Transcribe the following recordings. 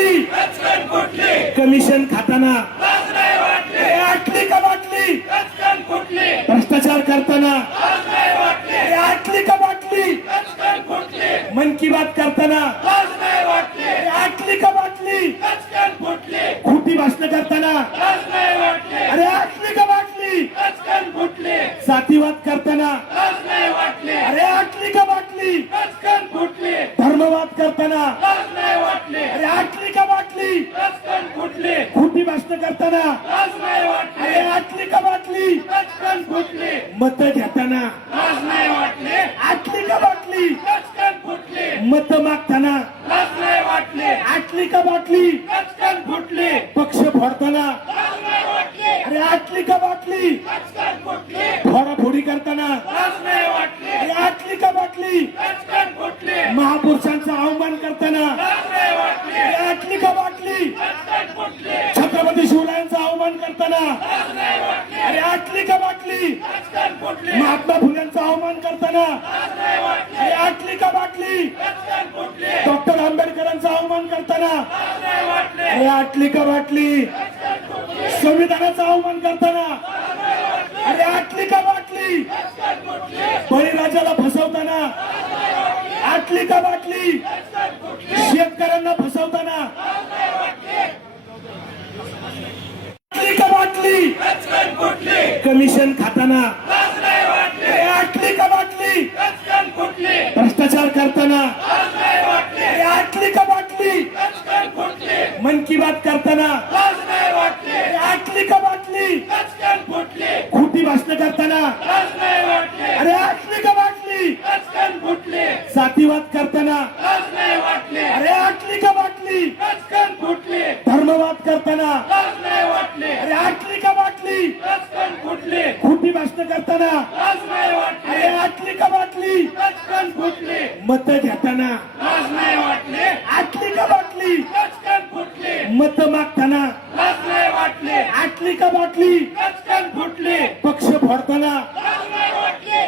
बाटली कमिशन खाताना आटली का बाटली भ्रष्टाचार करताना आटली का बाटली मन की बात करताना आटली का बाटली खोटी भाषण करताना अरे आटली का बाटली जातीवाद करताना अरे आटली का बाटली धर्मवाद करताना अरे आटली का बाटली खोटी भाषण करताना अरे आटली का बाटली मत घेताना आटली का बाटली मत मागताना आटली का बाटली पक्ष फोडताना अरे आटली का बाटली फोडाफोडी करताना अरे आटली का बाटली महापुरुषांचा अवमान करताना अरे आटली का बाटली छत्रपती शिवरायांचा अवमान करताना अरे आटली का बाटली महात्मा फुल्यांचा अवमान करताना अरे आटली का बाटली डॉक्टर आंबेडकरांचा अवमान करताना अरे आटली का बाटली संविधानाचा अवमान करताना अरे आटली का बाटली बळीराजाला फसवताना आटली का बाटली शेतकऱ्यांना फसवताना आटली का बाटली कमिशन खाताना आटली का बाटली भ्रष्टाचार करताना आटली का बाटली मन की बात करताना आटली का बाटली खोटी भाषण करताना अरे आटली का बाटली जातीवाद करताना अरे आटली का बाटली धर्मवाद करताना अरे आटली का बाटली खोटी भाषण करताना अरे आटली का बाटली मत घेताना आटली का बाटली मत मागताना आटली का बाटली पक्ष फोडताना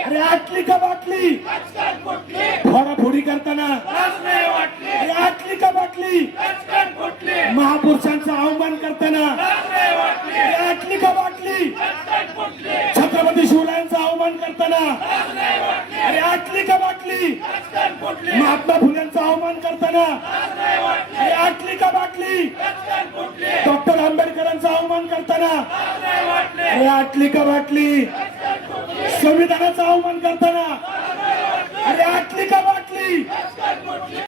अरे आटली का बाटली फोडाफोडी करताना अरे आटली का बाटली महापुरुषांचा अवमान करताना अरे आटली का बाटली छत्रपती शिवरायांचा अवमान करताना अरे आटली का बाटली महात्मा फुल्यांचा अवमान करताना अरे आटली का बाटली डॉक्टर आंबेडकरांचा अवमान करताना अरे आटली का बाटली संविधानाचा अवमान करताना अरे आटली का बाटली